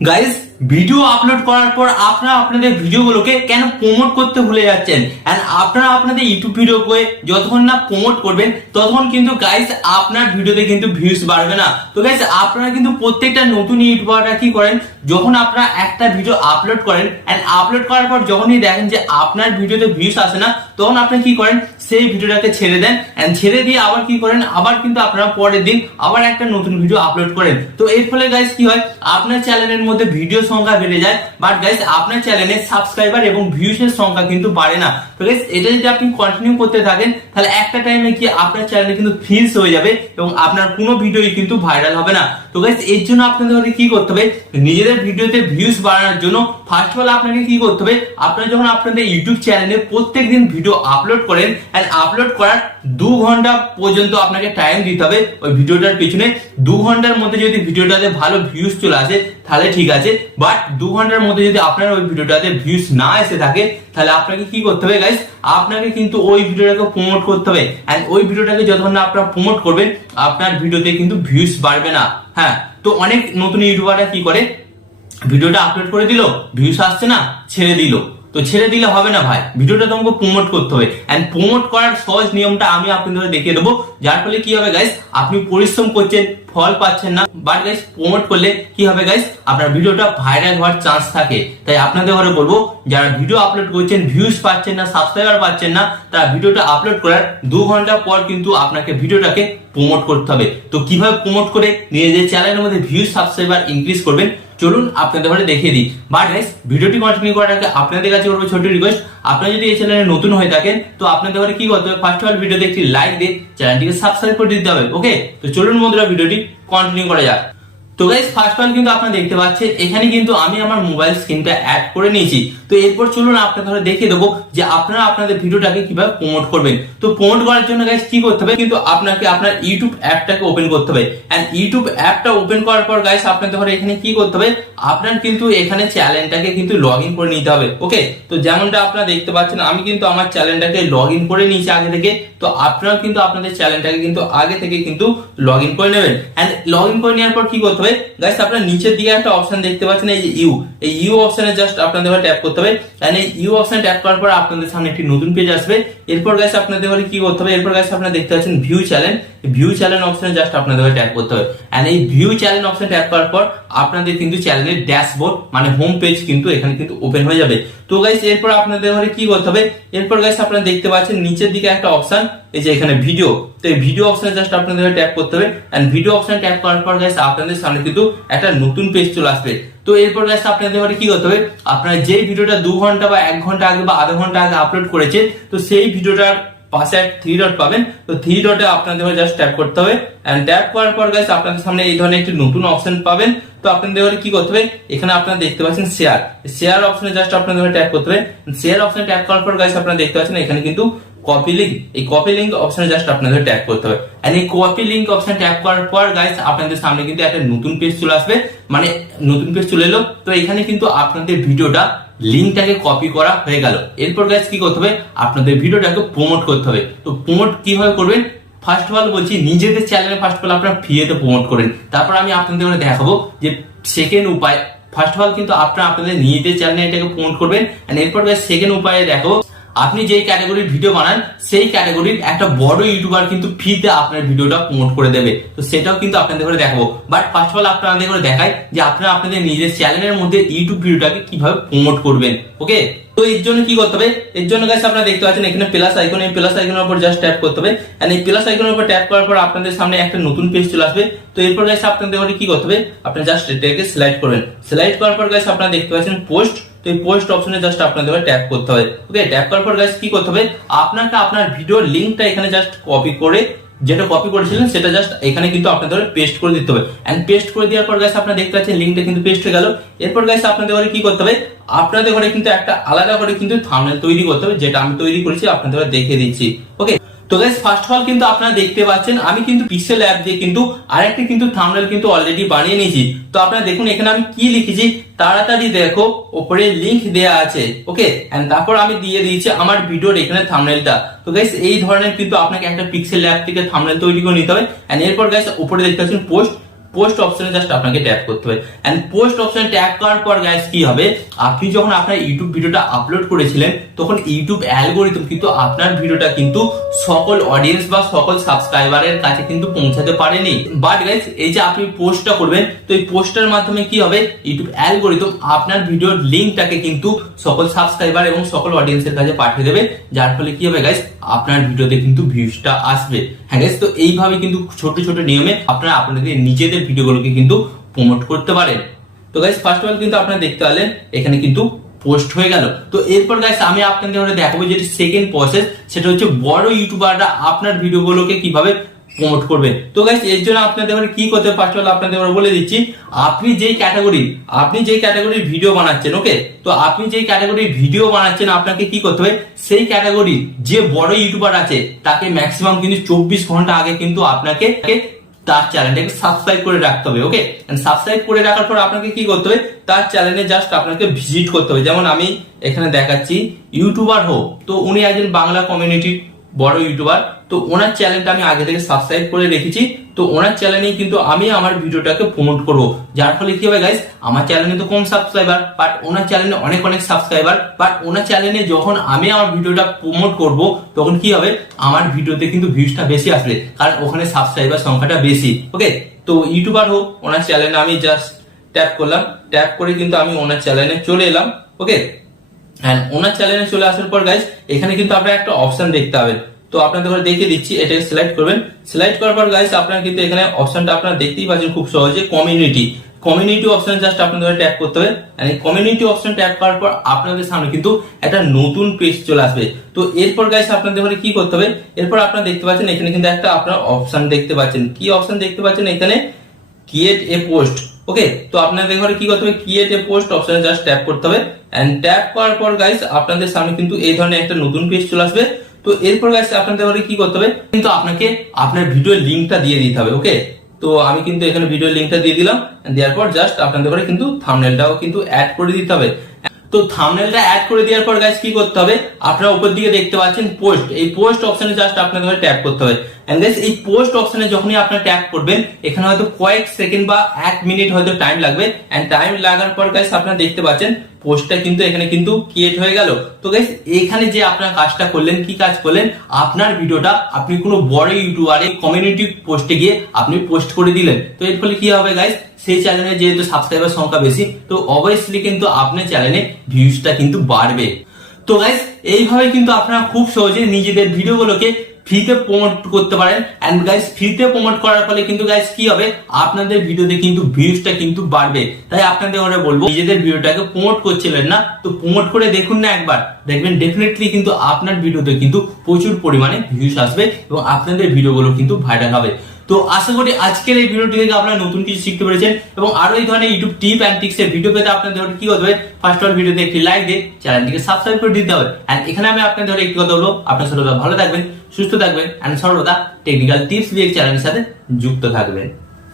Guys, video upload করার পর আপনারা আপনাদের ভিডিওগুলোকে কেন প্রমোট করতে ভুলে যাচ্ছেন? এন্ড আপনারা আপনাদের ইউটিউব ভিডিওকে যতক্ষণ না প্রমোট করবেন ততক্ষণ কিন্তু গাইস আপনার ভিডিওতে কিন্তু ভিউজ বাড়বে না। তো গাইস, আপনারা কিন্তু প্রত্যেকটা নতুন ইউটিউবাররা কি করেন, যখন আপনারা একটা ভিডিও আপলোড করেন এন্ড আপলোড করার পর যখনই দেখেন যে আপনার ভিডিওতে ভিউজ আসে না, তখন আপনি কি করেন, সেই ভিডিওটাকে ছেড়ে দেন এন্ড ছেড়ে দিয়ে আবার কি করেন, আবার কিন্তু আপনারা পরের দিন আবার একটা নতুন ভিডিও আপলোড করেন। তো এর ফলে গাইস কি হয়, আপনার চ্যানেলের মধ্যে ভিডিও সংখ্যা বেড়ে যায়, বাট গাইস আপনার চ্যানেলে সাবস্ক্রাইবার এবং ভিউজ এর সংখ্যা কিন্তু বাড়ে না। তো গাইস, এটা যদি আপনি কন্টিনিউ করতে থাকেন তাহলে একটা টাইমে কি আপনার চ্যানেলে কিন্তু ফিলস হয়ে যাবে এবং আপনার কোনো ভিডিওই কিন্তু ভাইরাল হবে না। তো গাইস, এর জন্য আপনাদের কি করতে হবে, নিজেদের ভিডিওতে ভিউজ বাড়ানোর জন্য ফার্স্ট অফ অল আপনাকে কি করতে হবে, আপনারা যখন আপনাদের ইউটিউব চ্যানেলে প্রত্যেকদিন ভিডিও আপলোড করেন এন্ড আপলোড করার 2 ঘন্টা পর্যন্ত আপনাকে টাইম দিতে হবে ওই ভিডিওটার পিছনে। 2 ঘন্টার মধ্যে যদি ভিডিওটাতে ভালো ভিউজ চলে আসে তাহলে ঠিক আছে, বাট 2 ঘন্টার মধ্যে যদি আপনার ওই ভিডিওটাতে ভিউজ না এসে থাকে তাহলে আপনাকে কি করতে হবে গাইস, আপনাকে কিন্তু ওই ভিডিওটাকে প্রমোট করতে হবে এন্ড ওই ভিডিওটাকে যতক্ষণ না আপনারা প্রমোট করবেন আপনার ভিডিওতে কিন্তু ভিউজ বাড়বে না। হ্যাঁ, তো অনেক নতুন ইউটিউবাররা কি করে, ভিডিওটা আপলোড করে দিল, ভিউজ আসছে না, ছেড়ে দিল। তো ছেড়ে দিলে হবে না ভাই, ভিডিওটা তোমাকে প্রমোট করতে হবে এন্ড প্রমোট করার সহজ নিয়মটা আমি আপনাদের দেখিয়ে দেবো, যার ফলে কি হবে গাইস, আপনি পরিশ্রম করছেন ফল পাচ্ছেন না, বাট গাইস প্রমোট করলে কি হবে গাইস, আপনার ভিডিওটা ভাইরাল হওয়ার চান্স থাকে। তাই আপনাদের ঘরে বলবো, যারা ভিডিও আপলোড করছেন ভিউজ পাচ্ছেন না, সাবস্ক্রাইবার পাচ্ছেন না, তারা ভিডিওটা আপলোড করার 2 ঘন্টা পর কিন্তু আপনাকে ভিডিওটাকে প্রমোট করতে হবে। তো কিভাবে প্রমোট করে নিজেদের চ্যানেলের মধ্যে ভিউজ সাবস্ক্রাইবার ইনক্রিজ করবেন, চলুন আপনাদের ঘরে দেখিয়ে দিই। বাট গাইস, ভিডিওটি কন্টিনিউ করার আগে আপনাদের কাছে করবো ছোট রিকোয়েস্ট, আপনারা যদি এই চ্যানেলে নতুন হয়ে থাকেন তো আপনাদের ঘরে কি করতে হবে, ফার্স্ট অফ অল ভিডিওতে একটি লাইক দিয়ে চ্যানেলটিকে সাবস্ক্রাইব করে দিতে হবে। ওকে, তো চলুন বন্ধুরা ভিডিওটি কন্টিনিউ করা যাক। তো গাইস, ফার্স্ট অফ অল কিন্তু আপনারা দেখতে পাচ্ছেন এখানে কিন্তু আমি আমার মোবাইল স্ক্রিনটা অ্যাড করে নিয়েছি। তো এরপর চলুন আপনাদের ঘরে দেখিয়ে দেবো যে আপনারা আপনাদের ভিডিওটাকে কিভাবে প্রমোট করবেন। তো প্রমোট করার জন্য গাইস কি করতে হবে, কিন্তু আপনাকে আপনার ইউটিউব অ্যাপটাকে ওপেন করতে হবে এন্ড ইউটিউব অ্যাপটা ওপেন করার পর গাইস আপনাদের ঘরে এখানে কি করতে হবে, আপনার কিন্তু এখানে চ্যানেলটাকে কিন্তু লগ ইন করে নিতে হবে। ওকে, তো যেমনটা আপনারা দেখতে পাচ্ছেন আমি কিন্তু আমার চ্যানেলটাকে লগ ইন করে নিয়েছি আগে থেকে। তো আপনারাও কিন্তু আপনাদের চ্যানেলটাকে কিন্তু আগে থেকে কিন্তু লগ ইন করে নেবেন এন্ড লগ ইন করে নেওয়ার পর কি করতে হবে গাইস, আপনারা নিচের দিকে একটা অপশন দেখতে পাচ্ছেন, এই যে ইউ অপশনে জাস্ট আপনাদের ট্যাপ করতে হবে এন্ড এই ইউ অপশনে ট্যাপ করার পর আপনাদের সামনে একটি নতুন পেজ আসবে। এরপর গাইস আপনাদের কি করতে হবে, এরপর গাইস আপনারা দেখতে পাচ্ছেন ভিউ চ্যানেল অপশনে জাস্ট আপনাদের ট্যাপ করতে হবে এন্ড এই ভিউ চ্যানেল অপশনে ট্যাপ করার পর আপনাদের কিন্তু চ্যানেলের ড্যাশবোর্ড মানে হোম পেজ কিন্তু এখানে কিন্তু ওপেন হয়ে যাবে। তো গাইস, এরপর আপনাদের কি করতে হবে, এরপর গাইস আপনারা দেখতে পাচ্ছেন নিচের দিকে একটা অপশন, এই যে এখানে ভিডিও, তো এই ভিডিও অপশনে জাস্ট আপনাদের ট্যাপ করতে হবে এন্ড ভিডিও অপশনে ট্যাপ করার পর গাইস আপনাদের সামনে কিন্তু একটা নতুন পেজ চলে আসবে। তো এরপর গাইস আপনাদের কি করতে হবে, আপনারা যে ভিডিওটা 2 ঘন্টা বা 1 ঘন্টা আগে বা আধা ঘন্টা আগে আপলোড করেছে, তো সেই ভিডিওটার পাশে এক 3 ডট পাবেন, তো 3 ডটে আপনাদের জাস্ট ট্যাপ করতে হবে এন্ড ট্যাপ করার পর গাইস আপনাদের সামনে এই ধরনের একটি নতুন অপশন পাবেন। তো আপনাদের কি করতে হবে, এখানে আপনারা দেখতে পাচ্ছেন শেয়ার অপশনে জাস্ট আপনাদের ট্যাপ করতে হবে। শেয়ার অপশনে ট্যাপ করার পর গাইস আপনারা দেখতে পাচ্ছেন এখানে কিন্তু কপি লিংক, এই কপি লিংক অপশনে জাস্ট আপনাদের ট্যাপ করতে হবে এন্ড এই কপি লিংক অপশন ট্যাপ করার পর গাইস আপনাদের সামনে কিন্তু একটা নতুন পেজ চলে আসবে, মানে নতুন পেজ চলে এলো। তো এখানে কিন্তু আপনাদের ভিডিওটা লিংকটাকে কপি করা হয়ে গেল। এরপর গাইস কি করতে হবে, আপনাদের ভিডিওটাকে প্রমোট করতে হবে। তো প্রমোট কিভাবে করবেন, ফার্স্ট অফ অল বলছি নিজেদের চ্যানেলে ফার্স্ট অফ অল আপনারা ফ্রিতে প্রমোট করেন, তারপর আমি আপনাদের দেখাবো যে সেকেন্ড উপায়। ফার্স্ট অফ অল কিন্তু আপনারা আপনাদের নিজেদের চ্যানেলে এটাকে প্রমোট করবেন এন্ড এরপর গাইস সেকেন্ড উপায়ে দেখাবো, আপনি যেই ক্যাটাগরির ভিডিও বানান সেই ক্যাটাগরির একটা বড় ইউটিউবার কিন্তু ফ্রিতে আপনার ভিডিওটা প্রমোট করে দেবে। তো সেটাও কিন্তু আপনাদের করে দেখাবো, বাট ফার্স্ট অফ অল আপনাদের করে দেখাই যে আপনারা আপনাদের নিজের চ্যানেলের মধ্যে ইউটিউব ভিডিওটাকে কিভাবে প্রমোট করবেন। ওকে, তো এর জন্য কি করতে হবে, এর জন্য গাইস আপনারা দেখতে পাচ্ছেন এখানে প্লাস আইকন, এই প্লাস আইকনের উপর জাস্ট ট্যাপ করতে হবে এন্ড এই প্লাস আইকনের উপর ট্যাপ করার পর আপনাদের সামনে একটা নতুন পেজ চলে আসবে। তো এরপর গাইস আপনাদের কি করতে হবে, আপনারা জাস্ট এটাকে সিলেক্ট করবেন। সিলেক্ট করার পর গাইস আপনারা দেখতে পাচ্ছেন পোস্ট, তো এই পোস্ট অপশনে জাস্ট আপনাদের ট্যাপ করতে হবে। ওকে, ট্যাপ করার পর গাইস কি করতে হবে, আপনাকে আপনার ভিডিও লিংকটা এখানে জাস্ট কপি করে, যেটা কপি করেছিলেন সেটা জাস্ট এখানে কিন্তু আপনাদের পেস্ট করে দিতে হবে এন্ড পেস্ট করে দেওয়ার পর গাইস আপনারা দেখতে পাচ্ছেন লিংকটা কিন্তু পেস্ট হয়ে গেল। এরপর গাইস আপনাদের কি করতে হবে, আপনাদের ঘরে কিন্তু একটা আলাদা করে কিন্তু থাম্বনেল তৈরি করতে হবে, যেটা আমি তৈরি করেছি আপনাদের দেখিয়ে দিচ্ছি। ওকে, তো গাইস ফার্স্ট অফ অল কিন্তু আপনারা দেখতে পাচ্ছেন আমি কিন্তু পিক্সেল অ্যাপ দিয়ে কিন্তু আরেকটা কিন্তু থাম্বনেল কিন্তু অলরেডি বানিয়ে নিয়েছি। তো আপনারা দেখুন এখানে আমি কি লিখেছি, তাড়াতাড়ি দেখো, উপরে লিংক দেয়া আছে। ওকে, এন্ড তারপর আমি দিয়ে দিয়েছি আমার ভিডিওর এখানে থাম্বনেলটা। তো গাইস এই ধরনের কিন্তু আপনাকে একটা পিক্সেল অ্যাপ থেকে থাম্বনেল তৈরি করে নিতে হবে এন্ড এরপর গাইস উপরে দেখতে পাচ্ছেন পোস্ট, পোস্ট অপশনে জাস্ট আপনাকে ট্যাপ করতে হবে। এন্ড পোস্ট অপশনে ট্যাপ করার পর গাইস কি হবে, আপনি যখন আপনার ইউটিউব ভিডিওটা আপলোড করেছিলেন তখন ইউটিউব অ্যালগোরিদম কিন্তু আপনার ভিডিওটা কিন্তু সকল অডিয়েন্স বা সকল সাবস্ক্রাইবারের কাছে কিন্তু পৌঁছাতে পারেনি। বাট গাইস এই যে আপনি পোস্টটা করবেন, তো এই পোস্টের মাধ্যমে কি হবে, ইউটিউব অ্যালগোরিদম আপনার ভিডিওর লিংকটাকে কিন্তু সকল সাবস্ক্রাইবার এবং সকল অডিয়েন্সের কাছে পাঠিয়ে দেবে, যার ফলে কি হবে গাইস, আপনার ভিডিওতে কিন্তু ভিউজটা আসবে। হ্যাঁ গাইস, তো এইভাবে কিন্তু ছোট ছোট নিয়মে আপনারা আপনাদের নিজেদের ভিডিওগুলোকে কিন্তু প্রমোট করতে পারেন। তো গাইস ফার্স্ট অফ অল কিন্তু আপনারা দেখতে পেলেন এখানে কিন্তু পোস্ট হয়ে গেল। তো এরপর গাইস আমি আপনাদের দেখাবো যেটি সেকেন্ড প্রসেস, সেটা হচ্ছে বড় ইউটিউবাররা আপনার ভিডিওগুলোকে কিভাবে প্রমোট করবে। তো গাইস এর জন্য আপনাদের কি করতে হবে, ফার্স্ট অফ অল আপনাদের বলে দিচ্ছি, আপনি যেই ক্যাটাগরির ভিডিও বানাচ্ছেন, ওকে, তো আপনি যেই ক্যাটাগরির ভিডিও বানাচ্ছেন আপনাকে কি করতে হবে, সেই ক্যাটাগরির যে বড় ইউটিউবার আছে তাকে ম্যাক্সিমাম কিন্তু 24 ঘন্টা আগে কিন্তু আপনাকে তার চ্যানেলটাকে সাবস্ক্রাইব করে রাখতে হবে। ওকে, সাবস্ক্রাইব করে রাখার পর আপনাকে কি করতে হবে, তার চ্যানেলে জাস্ট আপনাকে ভিজিট করতে হবে। যেমন আমি এখানে দেখাচ্ছি ইউটিউবার হোক, তো উনি একজন বাংলা কমিউনিটির বড় ইউটিউবার, তো ওনার চ্যানেলটা আমি আগে থেকে সাবস্ক্রাইব করে রেখেছি। তো ওনার চ্যানেলেই কিন্তু আমি আমার ভিডিওটাকে প্রমোট করব, যার ফলে কি হবে গাইস, আমার চ্যানেলে তো কম সাবস্ক্রাইবার, বাট ওনার চ্যানেলে অনেক সাবস্ক্রাইবার, বাট ওনার চ্যানেলে যখন আমি আমার ভিডিওটা প্রমোট করব তখন কি হবে, আমার ভিডিওতে কিন্তু ভিউজটা বেশি আসবে, কারণ ওখানে সাবস্ক্রাইবার সংখ্যাটা বেশি। ওকে, তো ইউটিউবার হোক, ওনার চ্যানেলে আমি জাস্ট ট্যাপ করলাম, ট্যাপ করে কিন্তু আমি ওনার চ্যানেলে চলে এলাম। ওকে, এন্ড ওনার চ্যানেলে চলে আসার পর গাইস এখানে কিন্তু আপনারা একটা অপশন দেখতে পাবেন। তো আপনাদের দেখিয়ে দিচ্ছি, এটাকে সিলেক্ট করবেন। সিলেক্ট করার পর গাইস আপনারা কিন্তু এখানে অপশনটা আপনারা দেখতেই পাচ্ছেন খুব সহজে, কমিউনিটি অপশন জাস্ট আপনাদের ট্যাপ করতে হবে। এই কমিউনিটি অপশন ট্যাপ করার পর আপনাদের সামনে কিন্তু একটা নতুন পেজ চলে আসবে। তো এরপর গাইস আপনাদের কি করতে হবে, এরপর আপনারা দেখতে পাচ্ছেন এখানে কিন্তু একটা আপনার অপশন দেখতে পাচ্ছেন। কি অপশন দেখতে পাচ্ছেন এখানে, ক্রিয়েট এ পোস্ট। ওকে, তো আপনাদের ঘরে কি করতে হবে, ক্রিয়েট এ পোস্ট অপশনে জাস্ট ট্যাপ করতে হবে। এন্ড ট্যাপ করার পর গাইস আপনাদের সামনে কিন্তু এই ধরনের একটা নতুন পেজ চলে আসবে। তো এরপর গাইস আপনাদের ঘরে কি করতে হবে, কিন্তু আপনাকে আপনার ভিডিওর লিংকটা দিয়ে দিতে হবে। ওকে, তো আমি কিন্তু এখানে ভিডিওর লিংকটা দিয়ে দিলাম, দেওয়ার পর জাস্ট আপনাদের ঘরে কিন্তু থাম্বনেলটাও কিন্তু অ্যাড করে দিতে হবে। তো থাম্বনেলটা অ্যাড করে দেওয়ার পর গাইস কি করতে হবে, আপনারা উপর দিকে দেখতে পাচ্ছেন পোস্ট, এই পোস্ট অপশনে জাস্ট আপনাদের ট্যাপ করতে হবে। এন্ড গাইস এই পোস্ট অপশনে যখনই আপনারা ট্যাপ করবেন এখানে হয়তো কয়েক সেকেন্ড বা 1 মিনিট হয়তো টাইম লাগবে। এন্ড টাইম লাগার পর গাইস আপনারা দেখতে পাচ্ছেন পোস্টটা কিন্তু এখানে কিন্তু ক্রিয়েট হয়ে গেল। তো গাইস এখানে যে আপনারা কাজটা করলেন, কি কাজ করলেন, আপনার ভিডিওটা আপনি কোনো বড় ইউটিউবারের কমিউনিটি পোস্টে গিয়ে আপনি পোস্ট করে দিলেন। তো এর ফলে কি হবে গাইস, সেই চ্যানেলে যেহেতু সাবস্ক্রাইবার সংখ্যা বেশি, তো অবভিয়াসলি কিন্তু আপনার চ্যানেলে ভিউজটা কিন্তু বাড়বে। তো গাইস এইভাবে কিন্তু আপনারা খুব সহজে নিজেদের ভিডিওগুলোকে ফ্রিতে প্রমোট করতে পারেন। এন্ড গাইস ফ্রিতে প্রমোট করার ফলে কিন্তু গাইস কি হবে, আপনাদের ভিডিওতে কিন্তু ভিউজটা কিন্তু বাড়বে। তাই আপনাদের ওরা বলবো, নিজেদের ভিডিওটাকে প্রমোট করছিলেন না, তো প্রমোট করে দেখুন না একবার, দেখবেন ডেফিনেটলি কিন্তু আপনার ভিডিওতে কিন্তু প্রচুর পরিমাণে ভিউজ আসবে এবং আপনাদের ভিডিওগুলো কিন্তু ভাইরাল হবে। তো আশা করি আজকের এই ভিডিওটি থেকে আপনারা নতুন কিছু শিখতে পেরেছেন এবং আরো এই ধরনের ইউটিউব টিপ এন্ড ট্রিক্স এর ভিডিও পেতে আপনাদের কি করতে হবে, ফার্স্ট অল ভিডিওতে একটি লাইক দিয়ে চ্যানেলটিকে সাবস্ক্রাইব করে দিতে হবে। এন্ড এখানে আমি আপনাদের একটি কথা বলবো, আপনারা সর্বদা ভালো থাকবেন, সুস্থ থাকবেন এন্ড সর্বদা টেকনিক্যাল টিপস দিয়ে চ্যানেলের সাথে যুক্ত থাকবেন।